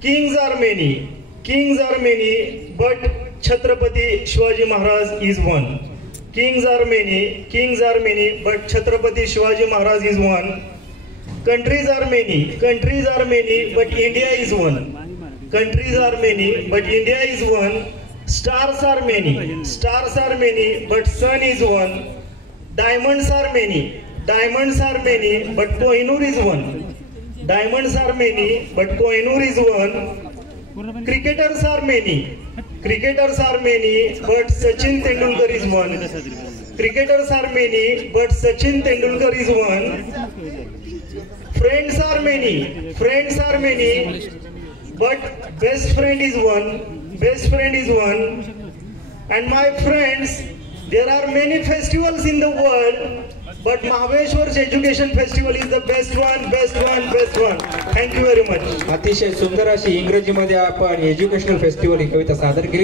Kings are many, but Chhatrapati Shivaji Maharaj is one. Kings are many, but Chhatrapati Shivaji Maharaj is one. Countries are many, but India is one. Countries are many, but India is one. Stars are many, but sun is one. Diamonds are many, but Kohinoor is one. Diamonds are many, but Kohinoor is one. Cricketers are many, but Sachin Tendulkar is one. Cricketers are many, but Sachin Tendulkar is one. Friends are many, but best friend is one. And my friends, there are many festivals in the world, but Mahaveshwar's Education Festival is the best one. Thank you very much. अतिशय सुंदर अशी इंग्रजीमध्ये आपण educational festival ही कविता सादर केली.